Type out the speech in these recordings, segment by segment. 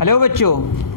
Hello बच्चों,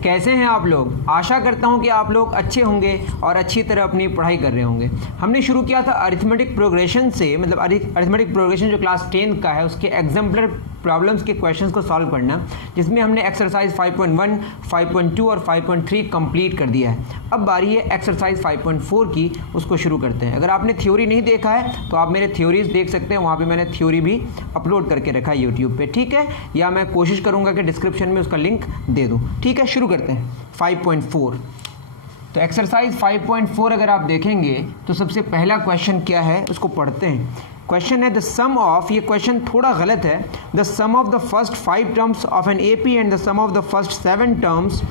कैसे हैं आप लोग। आशा करता हूं कि आप लोग अच्छे होंगे और अच्छी तरह अपनी पढ़ाई कर रहे होंगे। हमने शुरू किया था अरिथमेटिक प्रोग्रेशन से, मतलब अरिथमेटिक प्रोग्रेशन जो क्लास 10 का है उसके एग्जाम्पलर प्रॉब्लम्स के क्वेश्चंस को सॉल्व करना, जिसमें हमने एक्सरसाइज 5.1, 5.2 और 5.3 कंप्लीट कर दिया है। अब बारी है एक्सरसाइज 5.4 की, उसको शुरू करते हैं। अगर आपने थ्योरी नहीं देखा है तो आप मेरे थ्योरीज देख सकते हैं, वहाँ पे मैंने थ्योरी भी अपलोड करके रखा है यूट्यूब पे, ठीक है। या मैं कोशिश करूँगा कि डिस्क्रिप्शन में उसका लिंक दे दूँ, ठीक है। शुरू करते हैं 5.4। तो एक्सरसाइज 5.4 अगर आप देखेंगे तो सबसे पहला क्वेश्चन क्या है उसको पढ़ते हैं। क्वेश्चन है द सम ऑफ, ये क्वेश्चन थोड़ा गलत है, the sum of the first 5 terms of an AP and the sum of the first 7 terms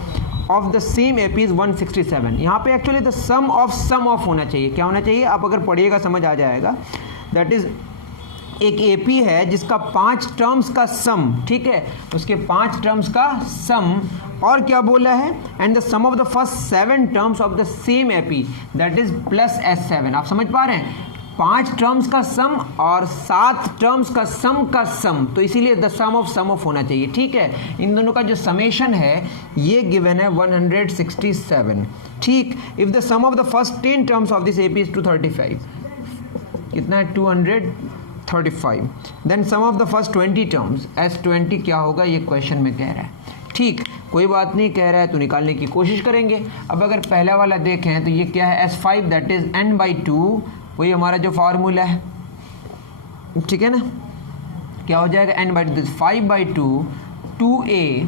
of the same AP is 167। यहाँ पे एक्चुअली द सम ऑफ होना चाहिए। क्या होना चाहिए, आप अगर पढ़िएगा समझ आ जाएगा। दैट इज एक एपी है जिसका 5 टर्म्स का सम, ठीक है, उसके 5 टर्म्स का सम, और क्या बोला है, and the sum of the first 7 terms of the same AP that is plus S7। आप समझ पा रहे हैं, 5 टर्म्स का सम और 7 टर्म्स का सम, तो इसीलिए द सम ऑफ होना चाहिए, ठीक है। इन दोनों का जो समेशन है ये गिवन है 167, ठीक। If the sum of the first 10 terms of this AP is 235, कितना है 235, then sum of the first 20 terms S20 क्या होगा, ये क्वेश्चन में कह रहा है, ठीक। कोई बात नहीं, कह रहा है तो निकालने की कोशिश करेंगे। अब अगर पहला वाला देखें तो ये क्या है, S5 दैट इज n/2, वही हमारा जो फार्मूला है, ठीक है ना। क्या हो जाएगा, n/2 5/2 2a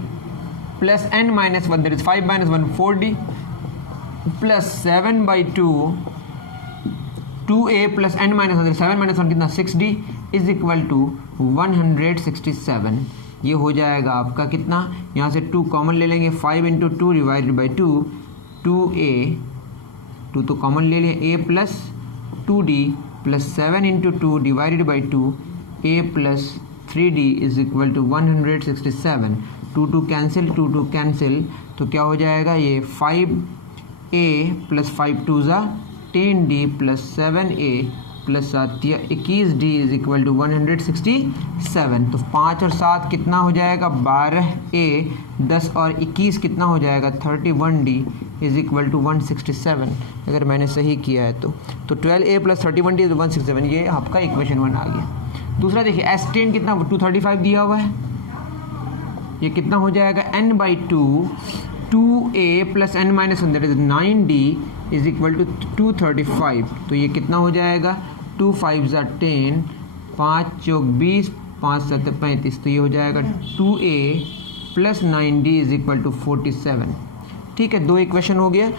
plus n-1 that is 5 - 1 4d plus 7/2 2a plus n-1 7 - 1 कितना 6d इज इक्वल टू 167। ये हो जाएगा आपका कितना, यहाँ से 2 कॉमन ले लेंगे, 5 × 2 डिवाइडेड बाई 2, 2a 2 तो कॉमन ले लें, a plus 2d plus 7 × 2 divided by 2, a plus 3d is equal to 167। 2 cancel, 2 cancel, तो क्या हो जाएगा, ये 5a plus 5 2 10d plus 7a plus 21d is equal to 167। तो 5 और 7 कितना हो जाएगा, 12a, 10 और 21 कितना हो जाएगा, 31d इज इक्वल टू 167, अगर मैंने सही किया है तो 12a प्लस 31d इज 167। ये आपका इक्वेशन 1 आ गया। दूसरा देखिए S10 कितना 235 दिया हुआ है, ये कितना हो जाएगा, n/2 2a plus n-1 that is 9d is equal to 235। तो ये कितना हो जाएगा, 2 5 10, 5 चौक 20, 5 7 35, तो ये हो जाएगा 2a plus 9d is equal to 47, ठीक है। 2 इक्वेशन हो गया,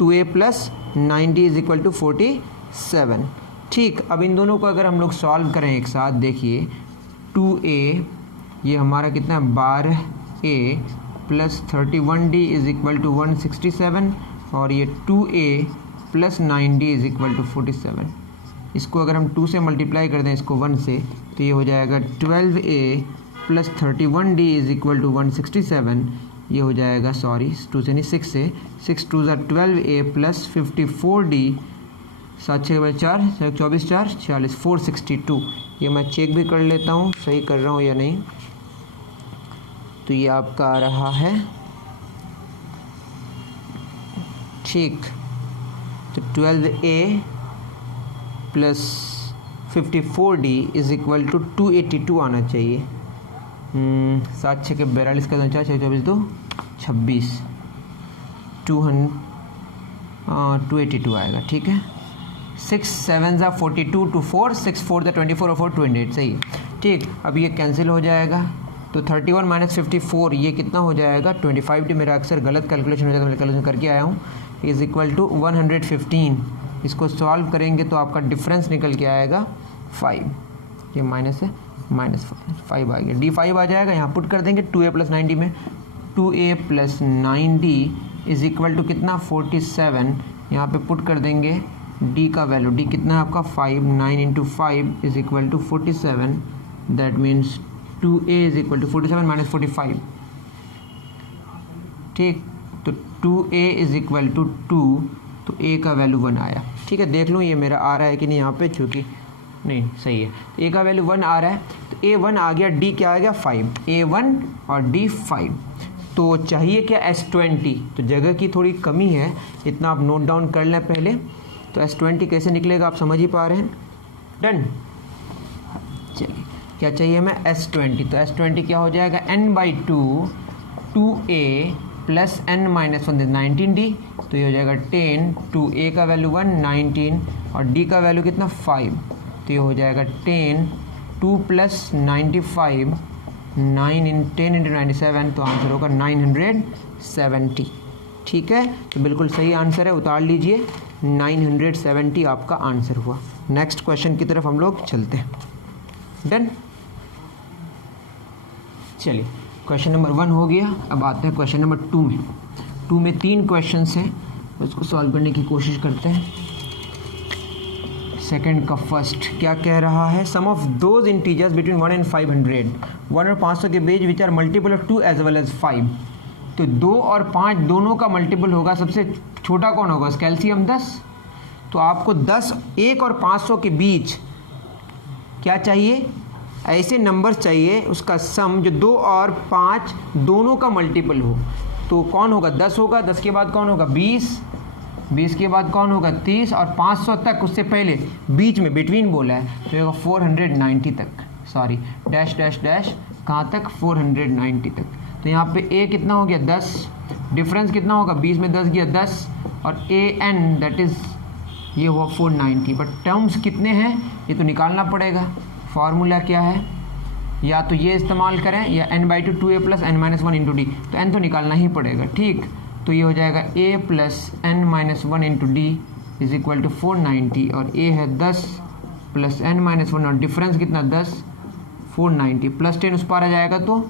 2a plus 9d is equal to 47, ठीक। अब इन दोनों को अगर हम लोग सॉल्व करें एक साथ, देखिए 2a ये हमारा कितना है 12a plus 31d is equal to 167, और ये 2a plus 9d is equal to 47। इसको अगर हम 2 से मल्टीप्लाई कर दें इसको 1 से, तो ये हो जाएगा 12a plus 31d is equal to 167। ये हो जाएगा, सॉरी 2 से नहीं 6 से, 6 2 12a प्लस 54d, 7 6 4 24 4 46 462। ये मैं चेक भी कर लेता हूँ सही कर रहा हूँ या नहीं। तो ये आपका आ रहा है, ठीक। तो 12a plus 54d is equal to 282 आना चाहिए। 7 6 के 42 का 4 6 24 2 26 282 आएगा, ठीक है। 6 7 42 2 4 6 4 24 और 4 28, सही, ठीक। अब ये कैंसिल हो जाएगा, तो 31 माइनस 54 ये कितना हो जाएगा 25d। मेरा अक्सर गलत कैलकुलेशन हो जाता है, मैं कैलकुलेशन करके आया हूँ, इज इक्वल टू 115। इसको सॉल्व करेंगे तो आपका डिफरेंस निकल के आएगा 5, ये माइनस है, -5 आ गया, d5 आ जाएगा। यहाँ पुट कर देंगे 2a प्लस 9d में, 2a plus 9d is equal to कितना 47। यहाँ पे पुट कर देंगे d का वैल्यू, d कितना है आपका 5, 9 × 5 is equal to 47, that means 2a is equal to 47 minus 45, ठीक। तो 2a इज इक्वल टू 2, तो a का वैल्यू 1 आया, ठीक है। देख लूँ ये मेरा आ रहा है कि नहीं, यहाँ पे चूँकि नहीं सही है, तो a का वैल्यू 1 आ रहा है, तो a 1 आ गया, d क्या आ गया 5, a 1 और d 5। तो चाहिए क्या S20, तो जगह की थोड़ी कमी है, इतना आप नोट डाउन कर लें पहले। तो S20 कैसे निकलेगा आप समझ ही पा रहे हैं। डन। चलिए क्या चाहिए हमें S20, तो S20 क्या हो जाएगा n/2 2a plus n-1 19d, तो ये हो जाएगा 10, 2a का वैल्यू 1 19 और d का वैल्यू कितना 5, तो ये हो जाएगा 10 2 प्लस 95 9 इन 10 इंटू 97, तो आंसर होगा 970। ठीक है, तो बिल्कुल सही आंसर है, उतार लीजिए 970 आपका आंसर हुआ। नेक्स्ट क्वेश्चन की तरफ हम लोग चलते हैं। डन। चलिए क्वेश्चन नंबर 1 हो गया, अब आते हैं क्वेश्चन नंबर 2 में। 2 में 3 क्वेश्चंस हैं, उसको सॉल्व करने की कोशिश करते हैं। सेकंड का फर्स्ट क्या कह रहा है, sum of those integers between 1 and 500, 1 और 500 के बीच which are multiple of 2 as well as 5। तो 2 और 5 दोनों का मल्टीपल होगा, सबसे छोटा कौन होगा, कैल्शियम 10। तो आपको 10 1 और 500 के बीच क्या चाहिए, ऐसे नंबर्स चाहिए उसका सम जो 2 और 5 दोनों का मल्टीपल हो। तो कौन होगा, 10 होगा, 10 के बाद कौन होगा 20, 20 के बाद कौन होगा 30 और 500 तक उससे पहले बीच में बिटवीन बोला है तो होगा 490 तक, सॉरी डैश डैश डैश कहाँ तक 490 तक। तो यहाँ पे a कितना हो गया 10, डिफरेंस कितना होगा 20 में 10 गया 10 और an दैट इज़ ये हुआ 490। बट टर्म्स कितने हैं ये तो निकालना पड़ेगा। फार्मूला क्या है, या तो ये इस्तेमाल करें या n/2 2a plus n-1 into D, तो n तो निकालना ही पड़ेगा। ठीक, तो ये हो जाएगा a plus n-1 into D is equal to 490 और a है 10 प्लस n-1 और डिफरेंस कितना 10 490 प्लस 10 उस पार आ जाएगा तो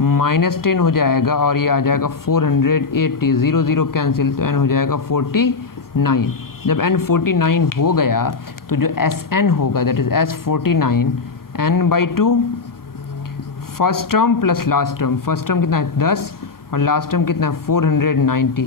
-10 हो जाएगा और ये आ जाएगा 480, 0 0 कैंसिल, तो n हो जाएगा 49। जब n 49 हो गया तो जो Sn होगा that is S49 n/2 first term plus last term, first term कितना है 10 और लास्ट टर्म कितना है 490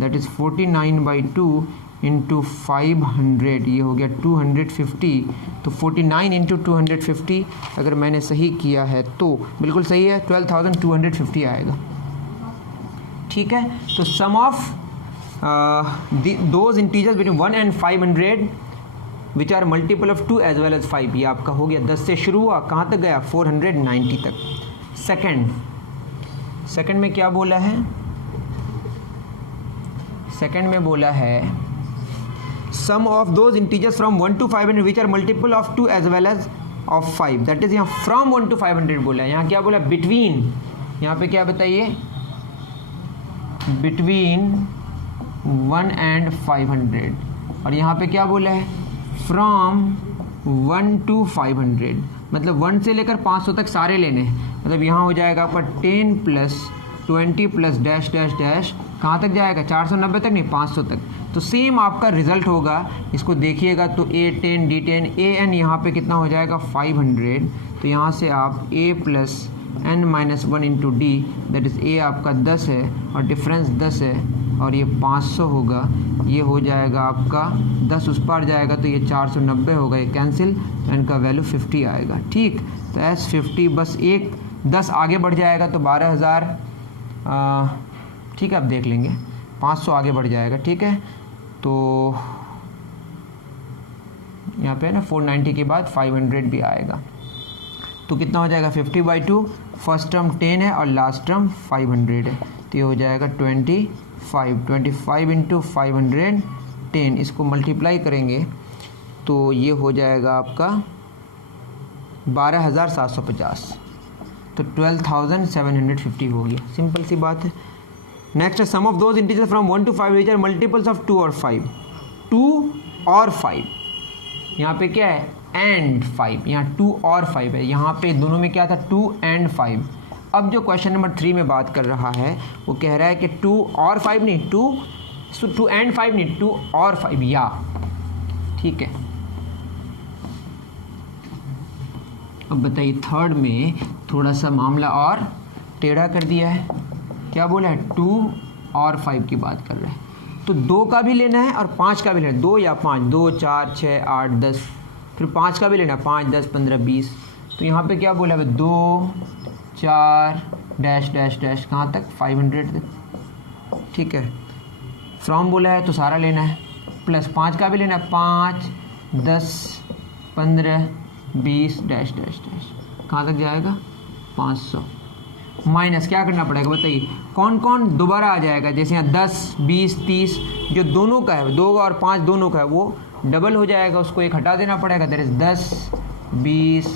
दैट इज 49/2 इंटू 500, ये हो गया 250। तो 49 इंटू 250 अगर मैंने सही किया है तो बिल्कुल सही है, 12,250 आएगा। ठीक है, तो sum of those integers between 1 and 500 which are multiple of 2 as well as 5, ये आपका हो गया 10 से शुरू हुआ कहाँ तक गया 490 तक। सेकंड में क्या बोला है, सेकंड में बोला है sum of those integers from 1 to 500 which are multiple of 2 as well as of 5, that is यहाँ फ्रॉम 1 to 500 बोला है। यहाँ क्या बोला बिटवीन, यहाँ पे क्या बताइए बिटवीन 1 and 500 और यहाँ पे क्या बोला है फ्रॉम 1 to 500, मतलब 1 से लेकर 500 तक सारे लेने हैं। मतलब यहाँ हो जाएगा आपका 10 plus 20 plus dash dash dash कहाँ तक जाएगा 490 तक, नहीं 500 तक। तो सेम आपका रिजल्ट होगा, इसको देखिएगा तो A10 D10 AN यहाँ पे कितना हो जाएगा 500, तो यहाँ से आप A plus n-1 into D that is A आपका 10 है और डिफरेंस 10 है और ये 500 होगा, ये हो जाएगा आपका 10 उस पार जाएगा तो ये 490 होगा, ये कैंसिल, तो इनका वैल्यू 50 आएगा। ठीक, तो S50 बस एक 10 आगे बढ़ जाएगा तो 12,000, ठीक है आप देख लेंगे 500 आगे बढ़ जाएगा। ठीक है, तो यहाँ पे ना 490 के बाद 500 भी आएगा, तो कितना हो जाएगा 50/2, फर्स्ट टर्म 10 है और लास्ट टर्म 500 है, तो ये हो जाएगा 25 इंटू 500 10, इसको मल्टीप्लाई करेंगे तो ये हो जाएगा आपका 12,750, तो 12,750 हो गया। सिंपल सी बात है। नेक्स्ट है sum of those integers from 1 to 5 which are multiples of 2 और 5, 2 और 5, यहाँ पे क्या है एंड 5, यहाँ 2 और 5 है, यहाँ पे दोनों में क्या था 2 and 5। अब जो क्वेश्चन नंबर 3 में बात कर रहा है वो कह रहा है कि 2 और 5 नहीं, 2 and 5 नहीं, 2 और 5 या, ठीक है। अब बताइए थर्ड में थोड़ा सा मामला और टेढ़ा कर दिया है। क्या बोला है 2 और 5 की बात कर रहा है, तो 2 का भी लेना है और 5 का भी लेना है, 2 या 5, 2 4 6 8 10, फिर 5 का भी लेना है 5 10 15 20। तो यहाँ पे क्या बोला है 2 4 डैश डैश डैश कहाँ तक 500 तक, ठीक है। फ्रॉम बोला है तो सारा लेना है, प्लस 5 का भी लेना है, 5 10 15 20 डैश डैश डैश कहाँ तक जाएगा 500, माइनस क्या करना पड़ेगा बताइए, कौन कौन दोबारा आ जाएगा, जैसे यहाँ 10 20 30 जो दोनों का है, 2 और 5 दोनों का है वो डबल हो जाएगा, उसको एक हटा देना पड़ेगा, दैट इज 10 20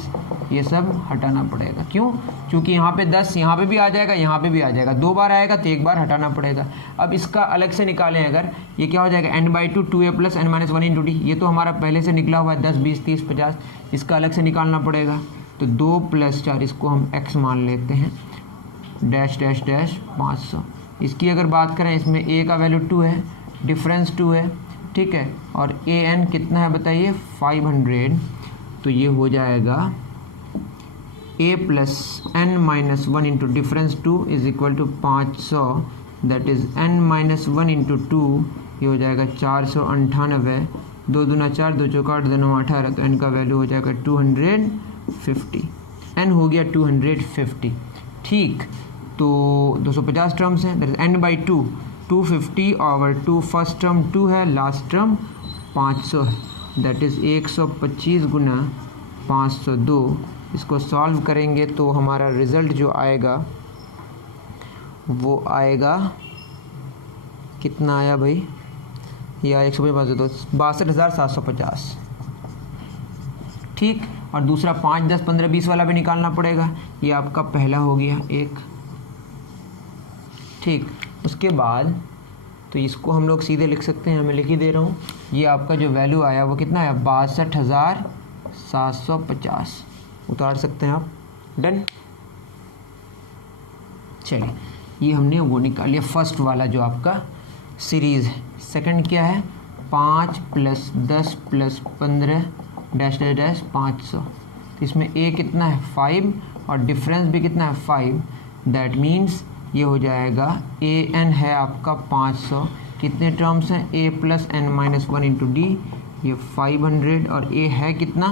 ये सब हटाना पड़ेगा। क्यों? क्योंकि यहाँ पे 10 यहाँ पे भी आ जाएगा, यहाँ पे भी आ जाएगा, 2 बार आएगा तो 1 बार हटाना पड़ेगा। अब इसका अलग से निकालें अगर, ये क्या हो जाएगा n/2 2a + n - 1 × d, ये तो हमारा पहले से निकला हुआ है 10 20 30 50, इसका अलग से निकालना पड़ेगा। तो 2 + 4 इसको हम x मान लेते हैं, डैश डैश डैश 500। इसकी अगर बात करें, इसमें a का वैल्यू 2 है, डिफरेंस 2 है, ठीक है, और an कितना है बताइए 500, तो ये हो जाएगा a + n - 1 × difference 2 = 500, that is n - 1 × 2, ये हो जाएगा 498, 2 दूना 4 2 चौका 8 2 9 18, तो n का वैल्यू हो जाएगा 250, n हो गया 250, ठीक। तो 250 टर्म्स हैं, that is n/2 250 over 2, first term 2 है, लास्ट टर्म 500 है, दैट इज़ 125 गुना 502। इसको सॉल्व करेंगे तो हमारा रिज़ल्ट जो आएगा वो आएगा, कितना आया भाई, या 152,750, ठीक। और दूसरा 5 10 15 20 वाला भी निकालना पड़ेगा, ये आपका पहला हो गया एक, ठीक। उसके बाद तो इसको हम लोग सीधे लिख सकते हैं, मैं लिख ही दे रहा हूँ, ये आपका जो वैल्यू आया वो कितना है 62,750, उतार सकते हैं आप, डन। चलिए ये हमने वो निकाल लिया फर्स्ट वाला जो आपका सीरीज़ है। सेकंड क्या है 5 + 10 + 15 डैश डैश डैश 500, तो इसमें a कितना है 5 और डिफरेंस भी कितना है 5, दैट मीन्स ये हो जाएगा an है आपका 500, कितने टर्म्स हैं a + n - 1 × d, ये 500, और a है कितना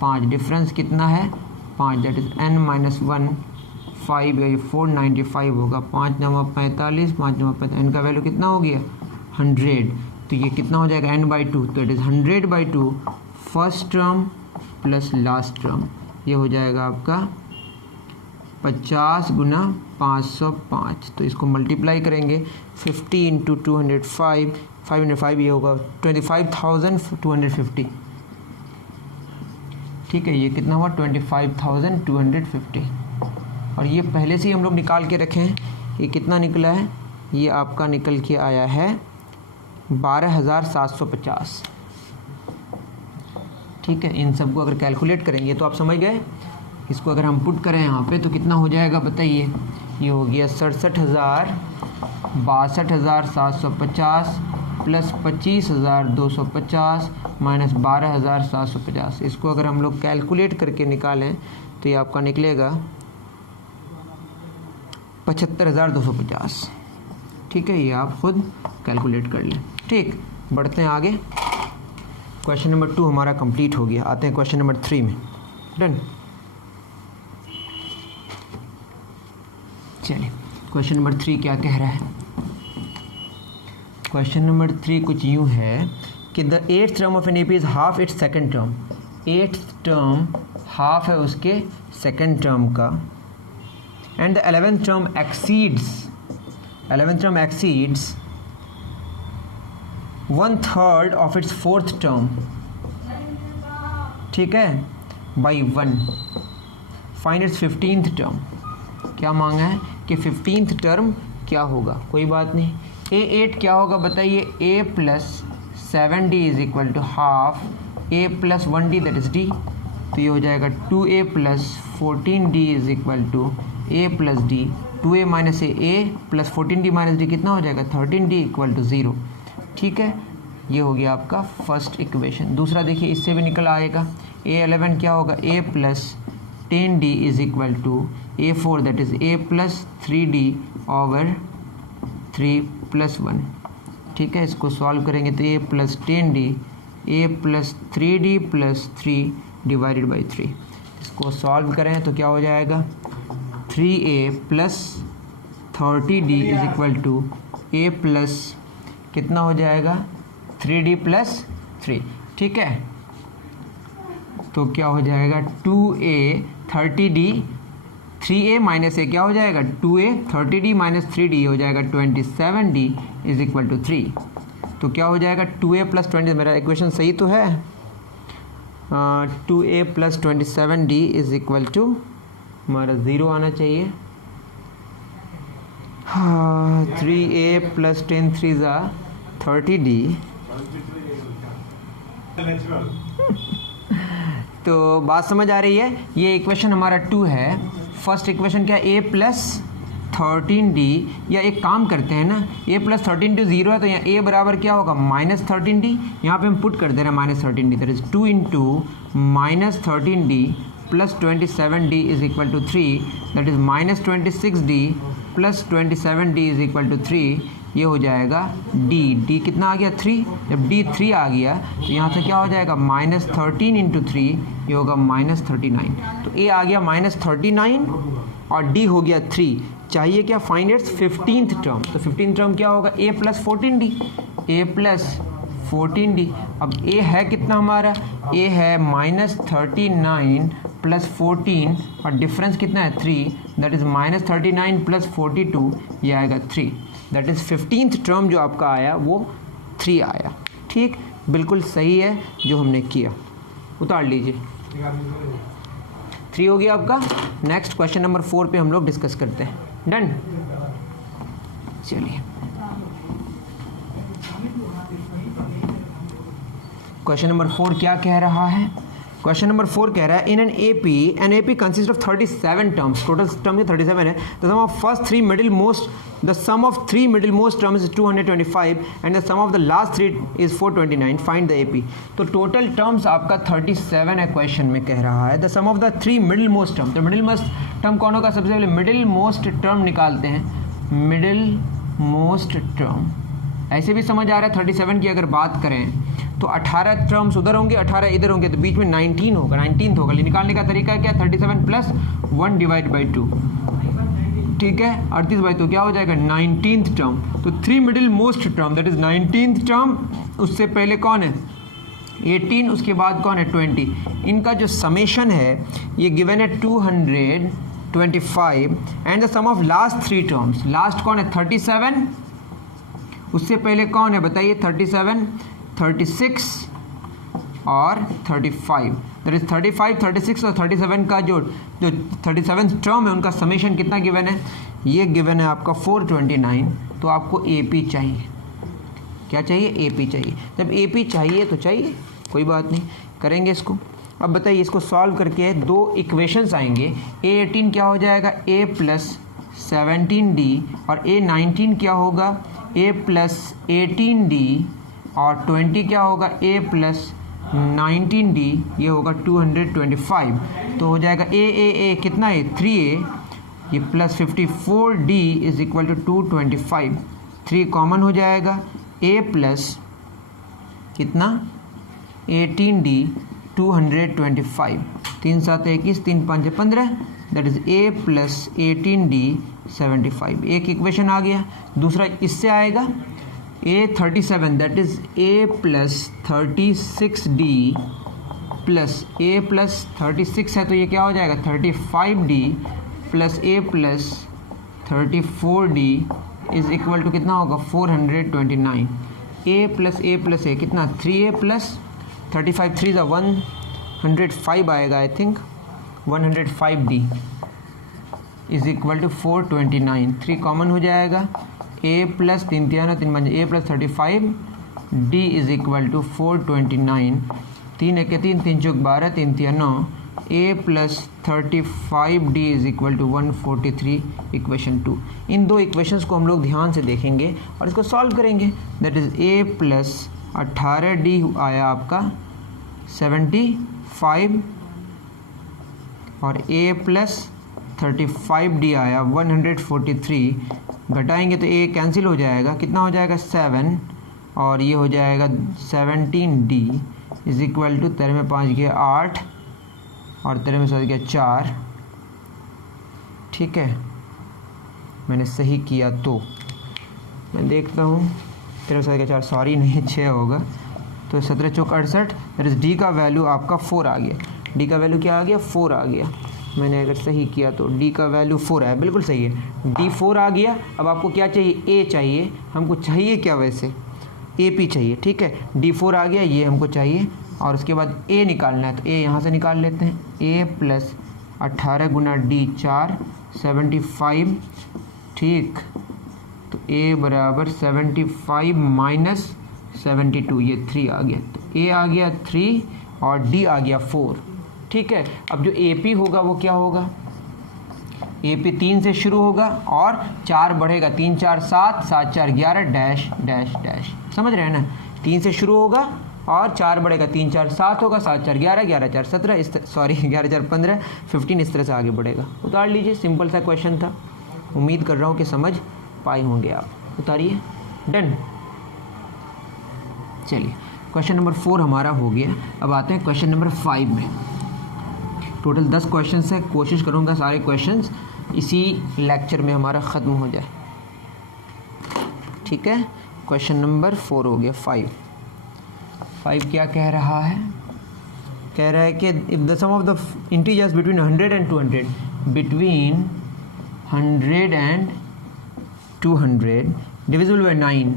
5, डिफरेंस कितना है 5, दैट इज n - 1 5, ये 495 होगा, 5 × 9 = 45, 5 × 9 = 45, n का वैल्यू कितना हो गया 100, तो ये कितना हो जाएगा n/2, तो it is 100/2 first term plus last term, ये हो जाएगा आपका 50 गुना 505, तो इसको मल्टीप्लाई करेंगे 50 × 205, 505 ये होगा 25,250, ठीक है, ये कितना हुआ 25,250, और ये पहले से ही हम लोग निकाल के रखे हैं, ये कितना निकला है, ये आपका निकल के आया है 12,750, ठीक है। इन सबको अगर कैलकुलेट करेंगे तो आप समझ गए, इसको अगर हम पुट करें यहाँ पे तो कितना हो जाएगा बताइए, ये हो गया 62,750 प्लस 25,250 माइनस 12,750, इसको अगर हम लोग कैलकुलेट करके निकालें तो ये आपका निकलेगा 75,250, ठीक है, ये आप खुद कैलकुलेट कर लें, ठीक। बढ़ते हैं आगे, क्वेश्चन नंबर 2 हमारा कंप्लीट हो गया, आते हैं क्वेश्चन नंबर 3 में, डन। चलिए क्वेश्चन नंबर 3 क्या कह रहा है, क्वेश्चन नंबर 3 कुछ यूँ है कि the 8th term of an AP is half its second term, 8th term half है उसके सेकेंड टर्म का, and the 11th term exceeds 1/3 of its 4th term, ठीक है, by 1, find its 15th term. क्या मांगा है कि 15th टर्म क्या होगा, कोई बात नहीं, A8 क्या होगा बताइए, a + 7d = half a + 1d that is d, तो ये हो जाएगा 2a + 14d = a + d, 2a - a + 14d - d कितना हो जाएगा 13d = 0, ठीक है, ये हो गया आपका फर्स्ट इक्वेशन। दूसरा देखिए इससे भी निकल आएगा, A11 क्या होगा, a + 10d = A4 that is a + 3d over 3 + 1, ठीक है, इसको सॉल्व करेंगे तो a + 10d a + 3d + 3 / 3, इसको सॉल्व करें तो क्या हो जाएगा 3a plus 30d is equal to a plus कितना हो जाएगा 3d प्लस 3, ठीक है। तो क्या हो जाएगा 2a 30d 3a माइनस ए क्या हो जाएगा 2a 30d माइनस 3d हो जाएगा 27d इज इक्वल टू 3। तो क्या हो जाएगा 2a प्लस 20, मेरा इक्वेशन सही तो है, 2a plus 27d is equal to हमारा 0 आना चाहिए। 3a प्लस 10 3 30d तो बात समझ आ रही है। ये इक्वेशन हमारा 2 है। फर्स्ट इक्वेशन क्या a प्लस 13d, या एक काम करते हैं ना, a प्लस 13d 0 है तो यहाँ a बराबर क्या होगा माइनस 13d, यहाँ पे हम पुट कर दे रहे हैं minus 13d, that is 2 into minus 13d plus 27d is equal to 3, that is minus 26d plus 27d is equal to 3। ये हो जाएगा d कितना आ गया 3, जब d 3 आ गया तो यहाँ से क्या हो जाएगा माइनस 13 इंटू 3, ये होगा माइनस 39। तो a आ गया माइनस 39 और d हो गया 3। चाहिए क्या फाइंड इट्स 15th टर्म, तो 15th टर्म क्या होगा a plus 14d, a plus 14d। अब a है कितना हमारा, a है माइनस 39 प्लस 14 और डिफरेंस कितना है 3, दैट इज माइनस 39 प्लस 42, ये आएगा 3, दैट इज 15th टर्म जो आपका आया वो 3 आया। ठीक, बिल्कुल सही है जो हमने किया, उतार लीजिए। 3 हो गया आपका। नेक्स्ट क्वेश्चन नंबर 4 पे हम लोग डिस्कस करते हैं। डन, चलिए क्वेश्चन नंबर 4 क्या कह रहा है। क्वेश्चन नंबर 4 कह रहा है in an AP consist of 37 terms, total term 37 है। The sum of first 3 middle most, the sum of 3 middle most terms is 225 and the sum of the last 3 is 429, find the AP. तो total terms आपका 37 है, question में कह रहा है the sum of the 3 middle most term. तो middle most term कौन होगा, सबसे पहले मिडिल मोस्ट टर्म निकालते हैं, मिडिल मोस्ट टर्म ऐसे भी समझ आ रहा है। 37 की अगर बात करें तो 18 टर्म्स उधर होंगे, 18 इधर होंगे, तो बीच में 19 होगा, 19th होगा। निकालने का तरीका क्या, 37 प्लस 1 डिवाइड बाई 2, ठीक है, 38 बाई 2 क्या हो जाएगा 19th टर्म। तो 3 middle most term that is 19th term, उससे पहले कौन है 18, उसके बाद कौन है 20। इनका जो समेशन है ये गिवन है 225 and the sum of last 3 terms, last कौन है 37, उससे पहले कौन है बताइए 37, 36 और 35, दैट इज 35, 36 और 37 का जो 37 टर्म है उनका समेशन कितना गिवन है, ये गिवन है आपका 429। तो आपको AP चाहिए, क्या चाहिए AP चाहिए। जब AP चाहिए तो चाहिए, कोई बात नहीं, करेंगे इसको। अब बताइए इसको सॉल्व करके 2 इक्वेशंस आएंगे, A18 क्या हो जाएगा A प्लस 17D और A19 क्या होगा A प्लस 18D और 20 क्या होगा A प्लस 19D, ये होगा 225। तो हो जाएगा A कितना है 3A, ये plus 54D is equal to 225। 3 common हो जाएगा, A प्लस कितना 18D 225, 3 7 21, 3 5 15, that is A plus 18D 75। एक इक्वेशन आ गया। दूसरा इससे आएगा A37 that is A plus 36D plus A plus 36 है तो ये क्या हो जाएगा 35D plus A plus 34D is equal to कितना होगा 429। A प्लस A कितना 3A प्लस 35, 3 ज़ा 105 आएगा I think, 105D is equal to 429। 3 common हो जाएगा, A plus 3 3 3 5 A plus 35D is equal to 429। 3 1 3 3 चौक 12 3 3 9, A plus 35D is equal to 143, equation 2। इन 2 equations को हम लोग ध्यान से देखेंगे और इसको सॉल्व करेंगे। That is A plus 18D आया आपका 75 और A प्लस 35D आया 143। घटाएंगे तो A कैंसिल हो जाएगा, कितना हो जाएगा 7 और ये हो जाएगा 17D इज इक्वल टू 13 में 5 गया 8 और 13 में 7 गया 4, ठीक है, मैंने सही किया तो मैं देखता हूँ 13 सॉरी नहीं 6 होगा, तो 17 चौक 68, फिर इस डी का वैल्यू आपका 4 आ गया। डी का वैल्यू क्या आ गया? 4 आ गया। मैंने अगर सही किया तो डी का वैल्यू 4 है, बिल्कुल सही है। डी 4 आ गया। अब आपको क्या चाहिए? ए चाहिए। हमको चाहिए क्या वैसे? ए पी चाहिए, ठीक है। डी 4 आ गया, ये हमको चाहिए। और उसके बाद ए निकालना है, तो ए यहाँ से निकाल लेते हैं। ए प्लस 18 गुना डी 4, 75, ठीक। तो ए बराबर 75 माइनस 72, ये 3 आ गया। तो ए आ गया 3 और डी आ गया 4, ठीक है। अब जो ए पी होगा वो क्या होगा? ए पी 3 से शुरू होगा और 4 बढ़ेगा, 3 4 7, 7 4 11, डैश डैश डैश, समझ रहे हैं ना? 3 से शुरू होगा और 4 बढ़ेगा, 3 4 7 होगा, 7 4 11, 11 4 17, इस सॉरी 11 4 15, 15, इस तरह से आगे बढ़ेगा। उतार लीजिए, सिंपल सा क्वेश्चन था। उम्मीद कर रहा हूँ कि समझ पाए होंगे आप। उतारिए, डन। चलिए, क्वेश्चन नंबर 4 हमारा हो गया। अब आते हैं क्वेश्चन नंबर 5 में। टोटल 10 क्वेश्चन है। कोशिश करूँगा सारे क्वेश्चंस इसी लेक्चर में हमारा ख़त्म हो जाए, ठीक है। क्वेश्चन नंबर 4 हो गया। 5 क्या कह रहा है? कह रहा है कि if the sum of the integers between 100 and 200, between 100 and 200 divisible by 9,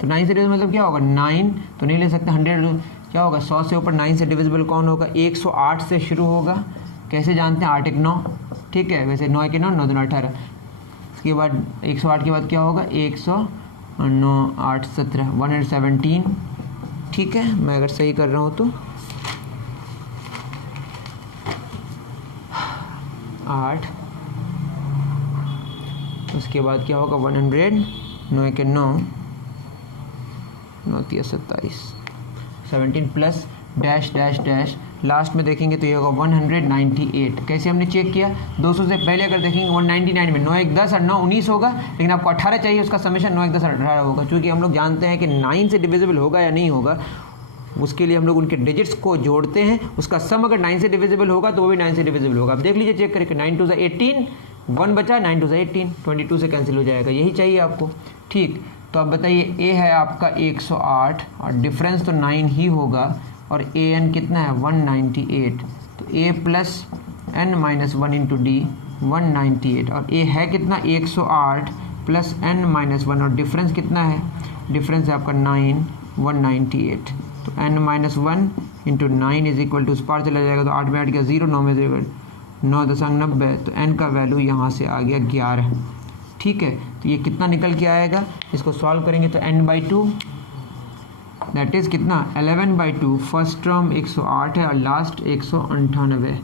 तो 9 से डिविजिबल मतलब क्या होगा? 9 तो नहीं ले सकते। 100 क्या होगा? 100 से ऊपर 9 से डिविजिबल कौन होगा? 108 से शुरू होगा। कैसे जानते हैं? 8 1 9, ठीक है। वैसे 9 1 9, 9 2 18। इसके बाद 108 के बाद क्या होगा? 109 8 17, 117, ठीक है। मैं अगर सही कर रहा हूँ तो 8, उसके बाद क्या होगा? 100, 9 1 9, 9 3 27, 17 plus dash dash dash, last में देखेंगे तो ये होगा 198। कैसे हमने चेक किया? 200 से पहले अगर देखेंगे 199 में 9 1 10 और 9 19 होगा, लेकिन आपको 18 चाहिए, उसका समेशन 9 1 10 18 होगा। क्योंकि हम लोग जानते हैं कि 9 से डिविजिबल होगा या नहीं होगा, उसके लिए हम लोग उनके डिजिट्स को जोड़ते हैं। उसका सम अगर 9 से डिविजिबल होगा तो वो भी 9 से डिविजिबल होगा। अब देख लीजिए चेक करके, 9 2 18, 1 बचा, 9 2 18, 22 से कैंसिल हो जाएगा। यही चाहिए आपको, ठीक। तो अब बताइए, ए है आपका 108 और डिफरेंस तो 9 ही होगा, और ए एन कितना है? 198। तो A plus N minus 1 into D 198, और ए है कितना? 108 प्लस एन माइनस 1, और डिफरेंस कितना है? डिफरेंस है आपका 9, 198। तो N minus 1 into 9 is equal to, उस पार चला जाएगा तो 8 में 8 गया 0, 9 में 0, 9 दशमलव 90। तो एन का वैल्यू यहाँ से आ गया 11, ठीक है। तो ये कितना निकल के आएगा? इसको सॉल्व करेंगे तो n/2 दैट इज़ कितना? 11/2। फर्स्ट टर्म 108 है और लास्ट 198।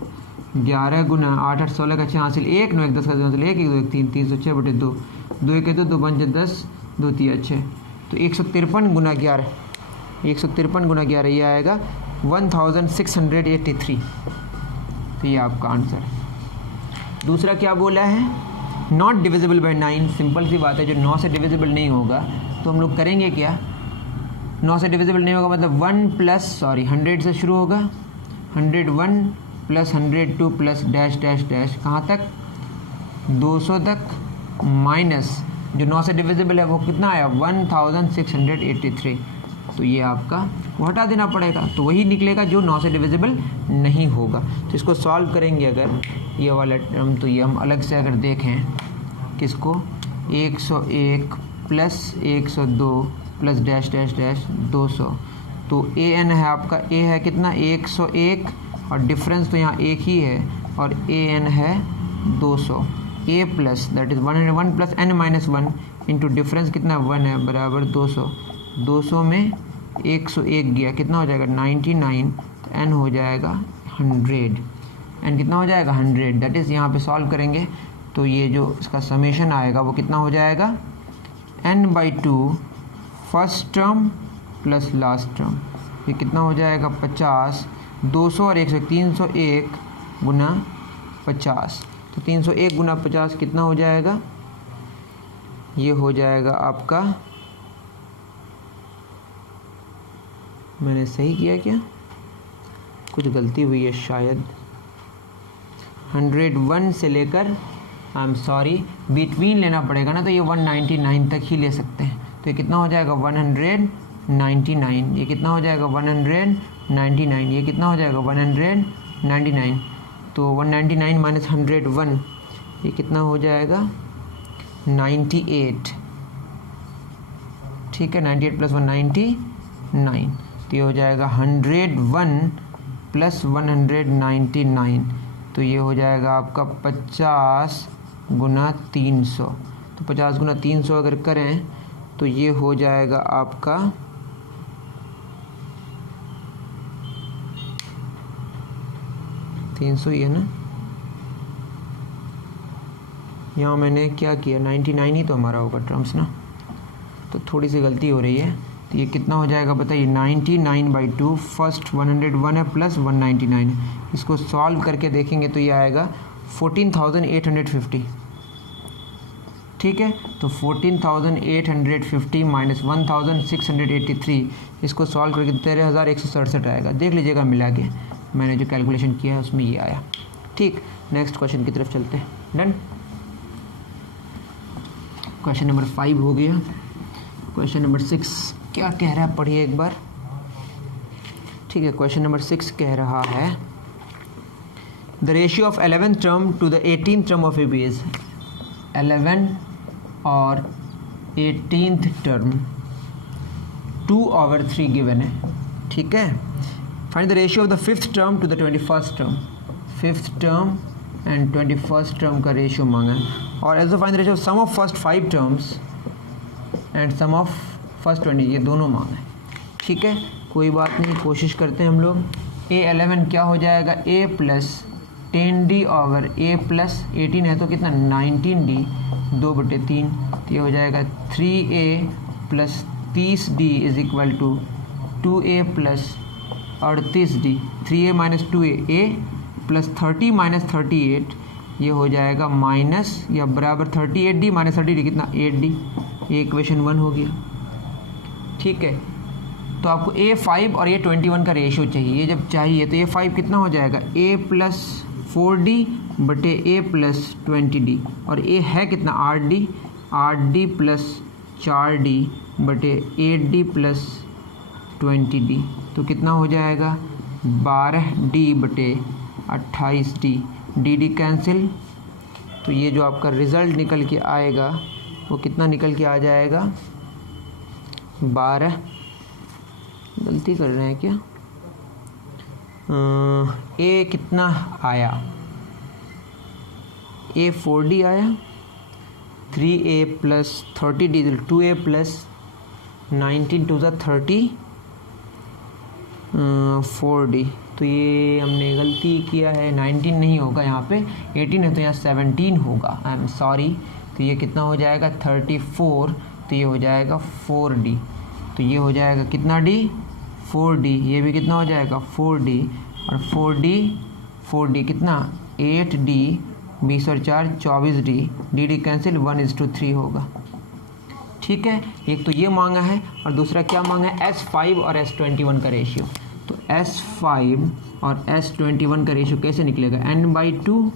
11 गुना 8 8 16 का 6 हासिल 1, 9 1 10 का 2 हासिल 1, 1 2 1 3, 306/2, 2 1 2, 2 5 10, 2 3 6। तो 153 गुना 11, 153 गुना 11 ये आएगा 1683। तो ये आपका आंसर। दूसरा क्या बोला है? Not divisible by 9। सिंपल सी बात है, जो 9 से डिविजिबल नहीं होगा तो हम लोग करेंगे क्या? 9 से डिविजिबल नहीं होगा मतलब 100 से शुरू होगा, 101 plus 102 plus dash dash dash, कहाँ तक? 200 तक, माइनस जो 9 से डिविजिबल है वो कितना आया? 1683। तो ये आपका वो हटा देना पड़ेगा, तो वही निकलेगा जो 9 से डिविजिबल नहीं होगा। तो इसको सॉल्व करेंगे अगर ये वाला टर्म, तो ये हम अलग से अगर देखें किसको, 101 plus 102 plus dash dash dash 200, तो ए एन है आपका, ए है कितना? 101 और डिफरेंस तो यहाँ एक ही है, और ए एन है 200। A plus that is 101 plus N minus 1 into difference कितना? 1 है, बराबर 200। 200 में 101 गया, कितना हो जाएगा? 99। तो एन हो जाएगा 100। एन कितना हो जाएगा? 100। दैट इज़ यहाँ पे सॉल्व करेंगे तो ये जो इसका समेशन आएगा वो कितना हो जाएगा? n/2 first term plus last term, ये कितना हो जाएगा? 50। 200 और 101, 301 गुना 50। तो 301 गुना 50 कितना हो जाएगा? ये हो जाएगा आपका, मैंने सही किया क्या? कुछ गलती हुई है शायद। 101 से लेकर आई एम सॉरी, बिटवीन लेना पड़ेगा ना, तो ये 199 तक ही ले सकते हैं। तो ये कितना हो जाएगा 199, ये कितना हो जाएगा 199, ये कितना हो जाएगा 199। तो 199 माइनस 101, ये कितना हो जाएगा 98। ठीक है, 98 प्लस 199, तो ये हो जाएगा 101 प्लस 199, तो ये हो जाएगा आपका 50 गुना 300। तो 50 गुना 300 अगर करें तो ये हो जाएगा आपका 300 ही है ना, यहाँ मैंने क्या किया 99 ही तो हमारा होगा टर्म्स ना, तो थोड़ी सी गलती हो रही है। तो ये कितना हो जाएगा बताइए 99/2, फर्स्ट 101 है प्लस 199 है, इसको सॉल्व करके देखेंगे तो ये आएगा 14,850। ठीक है, तो 14,850 माइनस 1,683, इसको सॉल्व करके 13,167 आएगा। देख लीजिएगा मिला के, मैंने जो कैलकुलेशन किया है उसमें ये आया। ठीक, नेक्स्ट क्वेश्चन की तरफ चलते हैं। डन, क्वेश्चन नंबर 5 हो गया। क्वेश्चन नंबर 6 क्या कह रहा है, पढ़िए एक बार। ठीक है, क्वेश्चन नंबर 6 कह रहा है the ratio of 11th term to the 18th term of A B is 11 और 18th टर्म 2/3 गिवन है। ठीक है, find the ratio of the 5th term to the 21st term. 5th term and 21st term का ratio मांगा है, और also find the ratio of sum of first 5 terms and sum of first 20, ये दोनों मांगा है। ठीक है, कोई बात नहीं, कोशिश करते हैं हम लोग। A11 क्या हो जाएगा, A plus 10D over A plus 18 है तो कितना 19D 2/3, तो ये हो जाएगा 3A plus 30D is equal to 2A plus 38D। 3A minus 2A, A plus 30 minus 38, ये हो जाएगा माइनस या बराबर 38D माइनस 30D कितना 8D। ये इक्वेशन 1 हो गया। ठीक है, तो आपको A5 और A21 का रेशियो चाहिए। ये जब चाहिए तो A5 कितना हो जाएगा A प्लस 4D बटे A प्लस 20D, और A है कितना 8D, 8D प्लस 4D बटे 8D प्लस 20D, तो कितना हो जाएगा 12D बटे 28D। डी कैंसिल, तो ये जो आपका रिज़ल्ट निकल के आएगा वो कितना निकल के आ जाएगा 12। गलती कर रहे हैं क्या, ए कितना आया, A 4D आया, 3A plus 30D 2A plus 19 to ज़ा 30 4D, तो ये हमने गलती किया है, 19 नहीं होगा यहाँ पे, 18 है तो यहाँ 17 होगा, आई एम सॉरी। तो ये कितना हो जाएगा 34, तो ये हो जाएगा 4D, तो ये हो जाएगा कितना D 4D, ये भी कितना हो जाएगा 4D, और 4D कितना 8D, 20 और 4 24D, डी कैंसिल 1:3 होगा। ठीक है, एक तो ये मांगा है और दूसरा क्या मांगा है S5 और S21 का रेशियो। तो S5 और S21 का रेशियो कैसे निकलेगा n/2।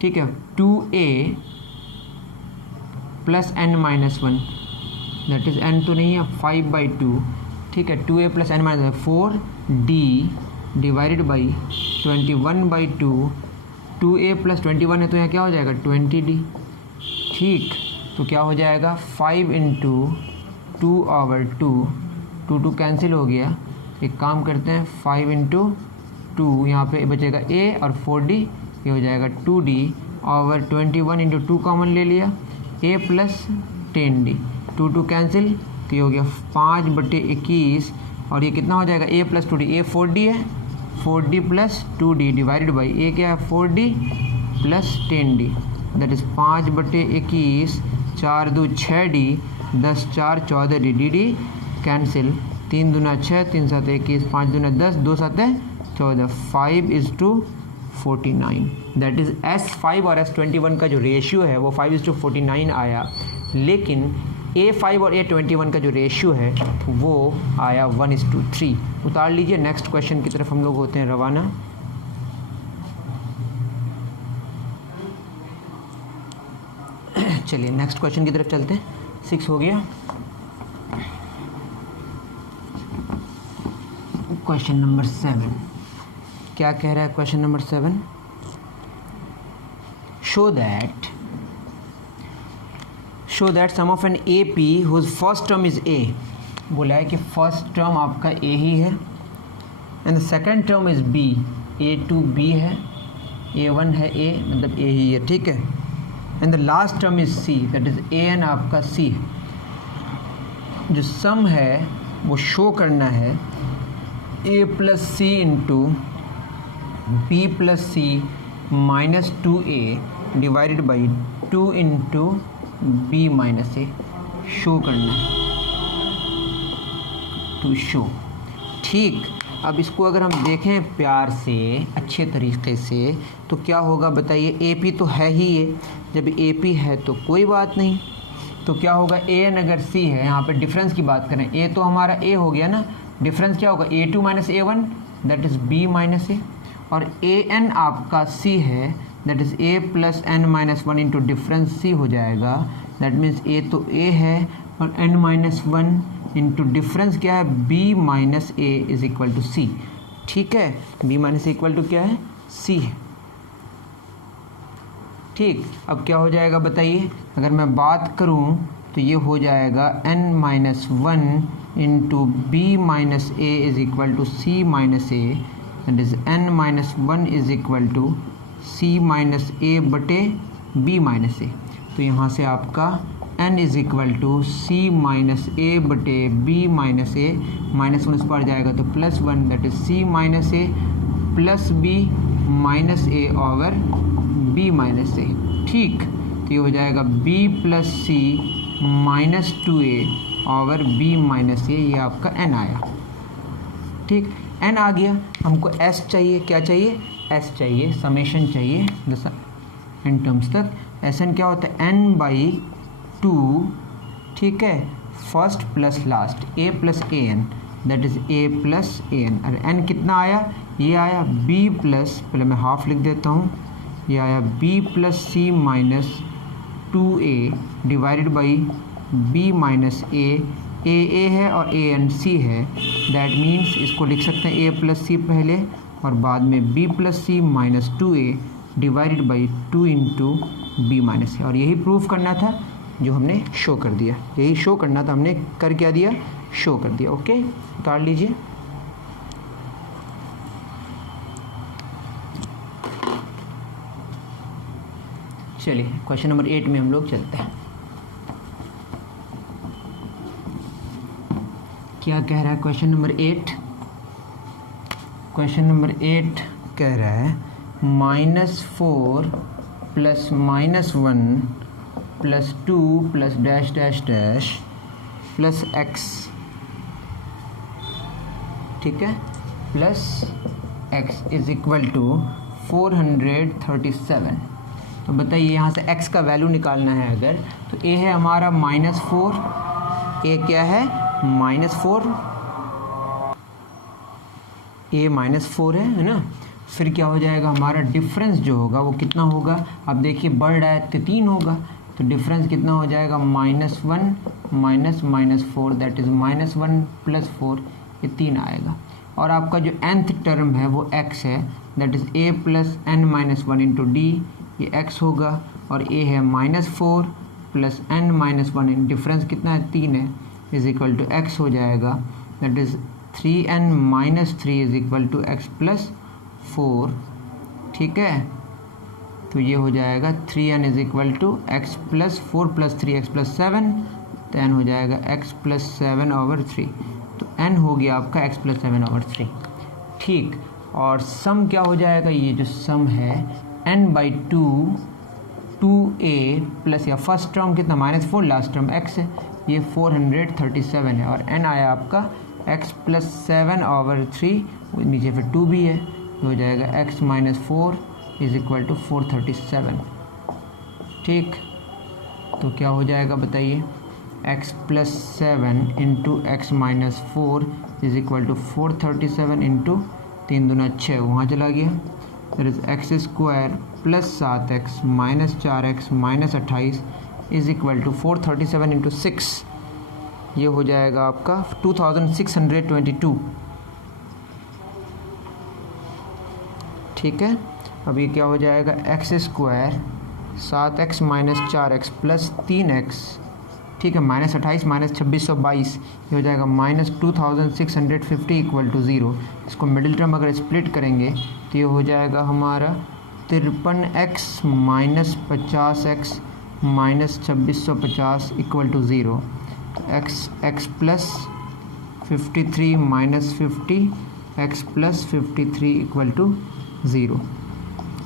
ठीक है, 2A plus n-1, that is n तो नहीं है 5/2। ठीक है, 2A plus n-1 4D divided by 21/2, 2A plus 21 है तो यहाँ क्या हो जाएगा 20D। ठीक, तो क्या हो जाएगा 5 इंटू 2/2, 2 कैंसिल हो गया। एक काम करते हैं 5 इंटू 2, यहाँ पे बचेगा A और 4D, ये हो जाएगा 2D ओवर 21 इंटू 2 कॉमन ले लिया, A प्लस 10D, 2 कैंसिल, तो ये हो गया 5/21, और ये कितना हो जाएगा A plus 2D, A 4D है, 4D plus 2D divided by A क्या है 4D plus 10D, that is 5/21, 4 2 6D, 10 4 14D, D cancel, 3 दूना 6, 3 7 21, 5 दूना 10, 2 7 14, 5:49, दैट इज़ S5 और S21 का जो रेशियो है वो 5:49 आया, लेकिन A5 और A21 का जो रेशियो है वो आया 1:3। उतार लीजिए, नेक्स्ट क्वेश्चन की तरफ हम लोग होते हैं रवाना। चलिए नेक्स्ट क्वेश्चन की तरफ चलते हैं। 6 हो गया। क्वेश्चन नंबर 7 क्या कह रहा है? Question number 7, show that sum of an A P whose first term is A. बोला है कि फर्स्ट टर्म आपका ए ही है and the second term is B. A to B है, ए वन है ए, मतलब ए ही है, ठीक है। And the last term is C, that is A N आपका सी। जो सम है वो शो करना है A plus C into B plus C minus 2a divided by 2 into B minus A. Show करना है, टू शो। ठीक, अब इसको अगर हम देखें प्यार से, अच्छे तरीके से, तो क्या होगा बताइए? ए पी तो है ही ये, जब ए पी है तो कोई बात नहीं, तो क्या होगा? ए एन अगर सी है, यहाँ पे डिफरेंस की बात करें, ए तो हमारा ए हो गया ना, डिफरेंस क्या होगा? A two minus A one, that is B minus ए, और ए एन आपका सी है, that is A plus N minus one into difference C हो जाएगा। दैट मीन्स ए तो ए है और N minus one into difference क्या है? B minus A is equal to C. ठीक है, B minus A equal to क्या है? सी है। ठीक, अब क्या हो जाएगा बताइए? अगर मैं बात करूं तो ये हो जाएगा n minus one into B minus A is equal to C minus A, that is n minus one is equal to C minus A बटे बी माइनस ए। तो यहाँ से आपका n is equal to C minus A बटे B minus A, minus one उस पर जाएगा तो plus one, that is C minus A plus B minus A over B minus A. ठीक, तो ये हो जाएगा B plus C minus 2a over B minus A, ये आपका n आया। ठीक, n आ गया, हमको s चाहिए। क्या चाहिए? s चाहिए, समेशन चाहिए n टर्म्स तक। Sn क्या होता है? n बाई 2, ठीक है, first plus last, a plus A N, that is a plus A N. और n कितना आया? ये आया b प्लस, पहले मैं हाफ लिख देता हूँ, ये आया b plus C minus 2a divided by b minus A है और a एन सी है। दैट मीन्स इसको लिख सकते हैं a प्लस सी पहले और बाद में b plus C minus 2a divided by 2 into B minus ए। और यही प्रूफ करना था जो हमने शो कर दिया, यही शो करना था, हमने कर क्या दिया? शो कर दिया। ओके, उतार लीजिए। चलिए क्वेश्चन नंबर 8 में हम लोग चलते हैं। क्या कह रहा है क्वेश्चन नंबर 8? क्वेश्चन नंबर 8 कह रहा है -4 plus -1 plus 2 plus dash dash dash plus x, ठीक है, plus x is equal to 437। तो बताइए यहाँ से x का वैल्यू निकालना है अगर, तो a है हमारा -4, a क्या है? -4, a -4 है ना। फिर क्या हो जाएगा? हमारा डिफरेंस जो होगा वो कितना होगा? अब देखिए बढ़ रहा है तो 3 होगा, तो डिफरेंस कितना हो जाएगा? -1 माइनस -4, दैट इज़ -1 प्लस 4, ये 3 आएगा। और आपका जो nth टर्म है वो x है, that is a plus n minus 1 into D, ये x होगा। और a है -4 प्लस n माइनस 1, डिफरेंस कितना है? 3 है, इज इक्वल टू x हो जाएगा, that is 3n minus 3 is equal to x plus 4। ठीक है, तो ये हो जाएगा 3n is equal to x plus 4 plus 3x plus 7, तो n हो जाएगा x प्लस 7 ओवर 3। तो n हो गया आपका x प्लस 7 ओवर 3। ठीक, और सम क्या हो जाएगा? ये जो सम है n बाई 2a प्लस, या फर्स्ट टर्म कितना? -4, लास्ट टर्म x है, ये 437 है, और n आया आपका x प्लस 7 ओवर 3, नीचे फिर 2 भी है, हो जाएगा x minus 4 is equal to 437। ठीक, तो क्या हो जाएगा बताइए? x plus 7 into X minus 4 is equal to 437 into 3 दूना 6, वहाँ चला गया, that is X square plus 7x minus 4x minus 28 is equal to 437 into 6, ये हो जाएगा आपका 2622। ठीक है, अब ये क्या हो जाएगा, x square 7x minus 4x plus 3x, ठीक है, माइनस 28 माइनस 2622, ये हो जाएगा माइनस 2650 इक्वल टू 0। इसको मिडिल टर्म अगर स्प्लिट करेंगे तो ये हो जाएगा हमारा 53x minus 50x minus 2650 equal to 0। X plus 53 minus 50 X plus 53 equal to 0।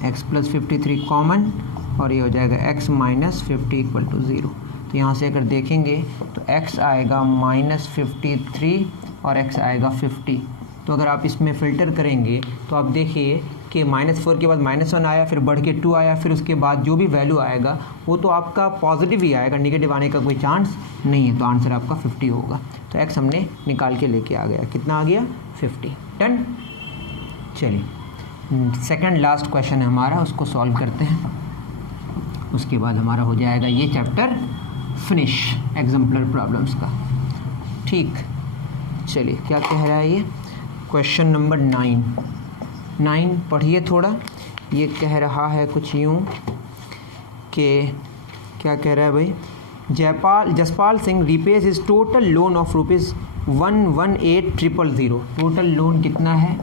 X plus 53 common और ये हो जाएगा x माइनस 50 इक्वल टू 0। तो यहाँ से अगर देखेंगे तो x आएगा माइनस 53 और x आएगा 50। तो अगर आप इसमें फ़िल्टर करेंगे तो आप देखिए कि -4 के बाद -1 आया, फिर बढ़ के 2 आया, फिर उसके बाद जो भी वैल्यू आएगा वो तो आपका पॉजिटिव ही आएगा, नेगेटिव आने का कोई चांस नहीं है। तो आंसर आपका 50 होगा। तो x हमने निकाल के लेके आ गया, कितना आ गया 50। डन। चलिए सेकंड लास्ट क्वेश्चन है हमारा, उसको सॉल्व करते हैं, उसके बाद हमारा हो जाएगा ये चैप्टर फिनिश एग्जाम्पलर प्रॉब्लम्स का। ठीक, चलिए क्या कह रहा है ये क्वेश्चन नंबर 9 पढ़िए थोड़ा। ये कह रहा है कुछ यूँ कि क्या कह रहा है भाई, Jaspal Singh repays his total loan of ₹118,000। Total loan कितना है,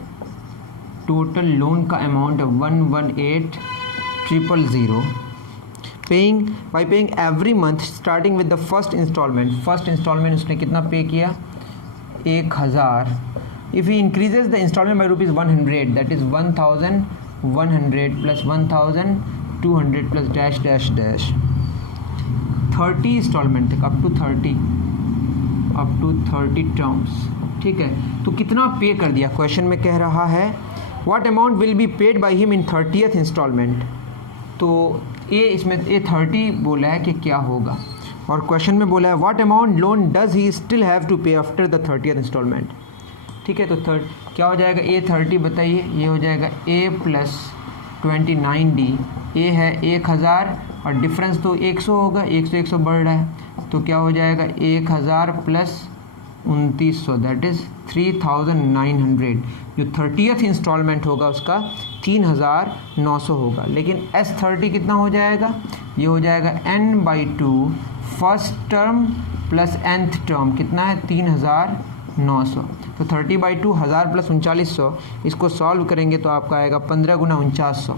टोटल लोन का अमाउंट है 118,000 by paying every month starting with the first instalment. First instalment उसने कितना पे किया, 1000। If he increases the instalment by ₹100 that is 1100 plus 1200 plus dash dash dash 30 instalment तक, up to 30 terms. ठीक है, तो कितना पे कर दिया, क्वेश्चन में कह रहा है what amount will be paid by him in 30th installment. तो ये इसमें ये 30 बोला है कि क्या होगा, और क्वेश्चन में बोला है what amount loan does he still have to pay after the 30th installment. ठीक है, तो क्या हो जाएगा, ए 30 बताइए, ये हो जाएगा ए प्लस 29D। ए है 1000 और डिफरेंस तो 100 होगा, 100 बढ़ रहा है, तो क्या हो जाएगा 1000 प्लस 2900 दैट इज़ 3900। जो 30th इंस्टॉलमेंट होगा उसका 3900 होगा। लेकिन S30 कितना हो जाएगा, ये हो जाएगा n/2 first term plus nth term, कितना है 3900। तो 30/2 1000 प्लस 3900, इसको सॉल्व करेंगे तो आपका आएगा 15 गुना 4900।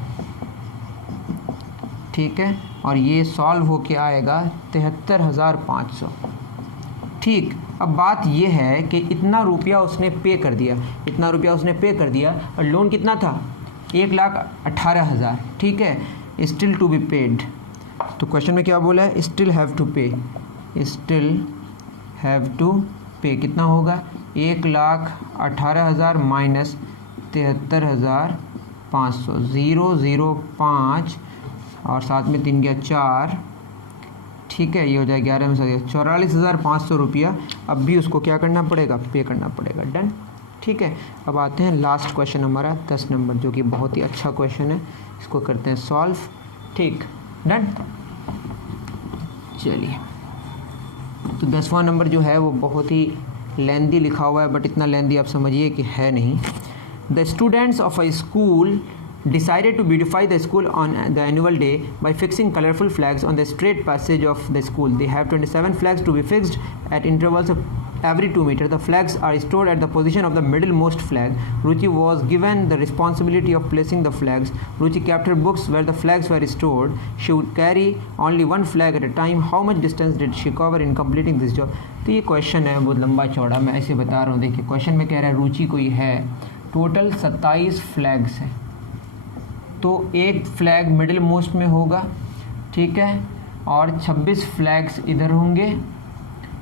ठीक है, और ये सॉल्व होके आएगा 73,500। ठीक, अब बात ये है कि इतना रुपया उसने पे कर दिया, और लोन कितना था 1,18,000। ठीक है, स्टिल टू बी पेड। तो क्वेश्चन में क्या बोला है, स्टिल हैव टू पे कितना होगा 1,18,000 माइनस 73,500, 005 और साथ में 3 गया 4। ठीक है, ये हो जाएगा 11 में से 44,500 रुपया। अब भी उसको क्या करना पड़ेगा, पे करना पड़ेगा। डन। ठीक है, अब आते हैं लास्ट क्वेश्चन हमारा 10 नंबर, जो कि बहुत ही अच्छा क्वेश्चन है, इसको करते हैं सॉल्व। ठीक, डन। चलिए, तो 10वां नंबर जो है वो बहुत ही लेंदी लिखा हुआ है, बट इतना लेंदी आप समझिए कि है नहीं। The students of a school decided to beautify the school on the annual day by fixing colorful flags on the straight passage of the school. They have 27 flags to be fixed at intervals of every 2 meters. The flags are stored at the position of the middlemost flag. Ruchi was given the responsibility of placing the flags. Ruchi kept her books where the flags were stored. She would carry only one flag at a time. How much distance did she cover in completing this job? तो ये question है बहुत लंबा चौड़ा, मैं ऐसे बता रहा हूँ। देखिए क्वेश्चन में कह रहा है रुचि कोई है, टोटल 27 फ्लैग्स हैं, तो एक फ्लैग मिडिल मोस्ट में होगा। ठीक है, और 26 फ्लैग्स इधर होंगे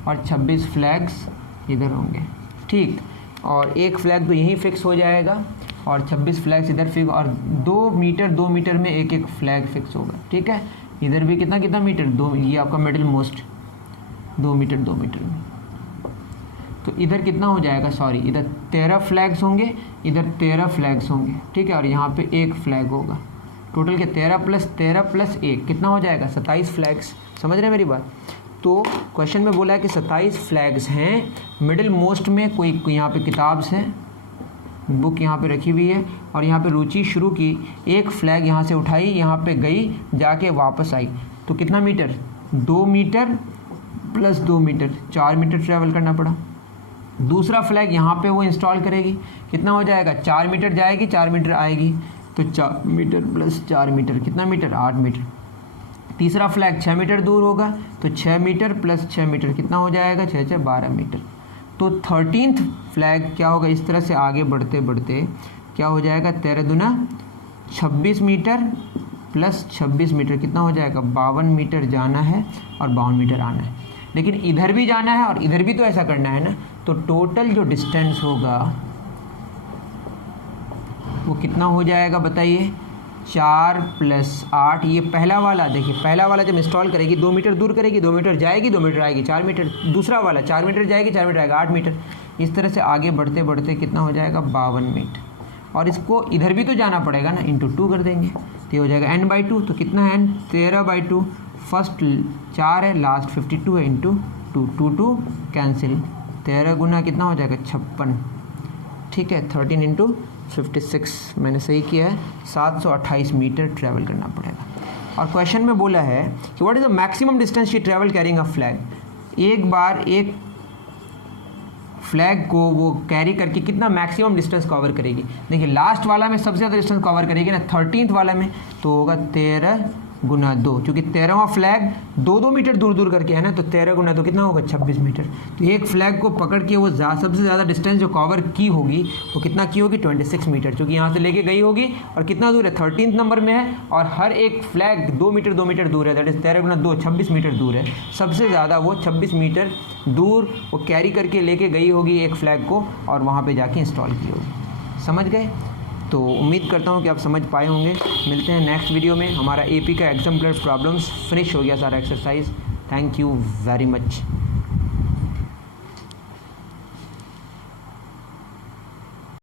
और 26 फ्लैग्स इधर होंगे। ठीक, और एक फ्लैग तो यहीं फिक्स हो जाएगा और 26 फ्लैग्स इधर फिक्स, और 2 मीटर में एक फ्लैग फिक्स होगा। ठीक है, इधर भी कितना मीटर, 2, ये आपका मिडिल मोस्ट 2 मीटर में। तो इधर कितना हो जाएगा, सॉरी इधर 13 फ्लैग्स होंगे, इधर 13 फ्लैग्स होंगे, ठीक है, और यहाँ पे एक फ्लैग होगा। टोटल के 13 + 1 कितना हो जाएगा, 27 फ्लैग्स। समझ रहे हैं मेरी बात। तो क्वेश्चन में बोला है कि 27 फ्लैग्स हैं। मिडिल मोस्ट में कोई यहाँ पे किताब है, बुक यहाँ पे रखी हुई है, और यहाँ पे रुचि शुरू की, एक फ्लैग यहाँ से उठाई, यहाँ पे गई, जाके वापस आई, तो कितना meter, 2 meter + 2 meter, 4 meter travel करना पड़ा। दूसरा फ्लैग यहाँ पे वो इंस्टॉल करेगी, कितना हो जाएगा, 4 मीटर जाएगी, 4 मीटर आएगी, तो 4 मीटर + 4 मीटर कितना मीटर, 8 मीटर। तीसरा फ्लैग 6 मीटर दूर होगा, तो 6 मीटर + 6 मीटर कितना हो जाएगा, 6 × 6 = 12 मीटर। तो 13th फ्लैग क्या होगा, इस तरह से आगे बढ़ते बढ़ते क्या हो जाएगा, 13 दूना 26 मीटर + 26 मीटर कितना हो जाएगा, 52 मीटर जाना है और 52 मीटर आना है। लेकिन इधर भी जाना है और इधर भी तो ऐसा करना है ना, तो टोटल जो डिस्टेंस होगा वो कितना हो जाएगा बताइए, 4 + 8। ये पहला वाला देखिए, पहला वाला जब इंस्टॉल करेगी 2 मीटर दूर करेगी, 2 मीटर जाएगी, 2 मीटर आएगी, 4 मीटर। दूसरा वाला 4 मीटर जाएगी, 4 मीटर आएगा, 8 मीटर। इस तरह से आगे बढ़ते बढ़ते कितना हो जाएगा, 52 मीटर। और इसको इधर भी तो जाना पड़ेगा ना, × 2 कर देंगे, तो ये हो जाएगा n/2। तो कितना है, 13/2। फर्स्ट 4 है, लास्ट 52 है, × 2, 2 कैंसिल, 13 गुना कितना हो जाएगा, 56, ठीक है, 13 × 56, मैंने सही किया है, 728 मीटर ट्रैवल करना पड़ेगा। और क्वेश्चन में बोला है कि what is the maximum distance she travel carrying a flag. एक बार एक फ्लैग को वो कैरी करके कितना मैक्सिमम डिस्टेंस कवर करेगी। देखिए लास्ट वाला में सबसे ज़्यादा डिस्टेंस कवर करेगी ना, 13th वाला में, तो होगा 13 × 2, क्योंकि 13वां फ्लैग 2-2 मीटर दूर दूर करके है ना, तो 13 × 2 कितना होगा, 26 मीटर। तो एक फ्लैग को पकड़ के वो सबसे ज़्यादा डिस्टेंस जो कवर की होगी वो कितना की होगी, 26 मीटर, क्योंकि यहाँ से लेके गई होगी। और कितना दूर है, 13th नंबर में है, और हर एक फ्लैग 2 मीटर दूर है, दैट इज़ 13 × 2 26 मीटर दूर है। सबसे ज़्यादा वो 26 मीटर दूर वो कैरी करके लेके गई होगी एक फ्लैग को, और वहाँ पर जाके इंस्टॉल की होगी। समझ गए। तो उम्मीद करता हूँ कि आप समझ पाए होंगे। मिलते हैं नेक्स्ट वीडियो में। हमारा AP का एग्जाम्पलर प्रॉब्लम्स फिनिश हो गया सारा exercise. Thank you very much.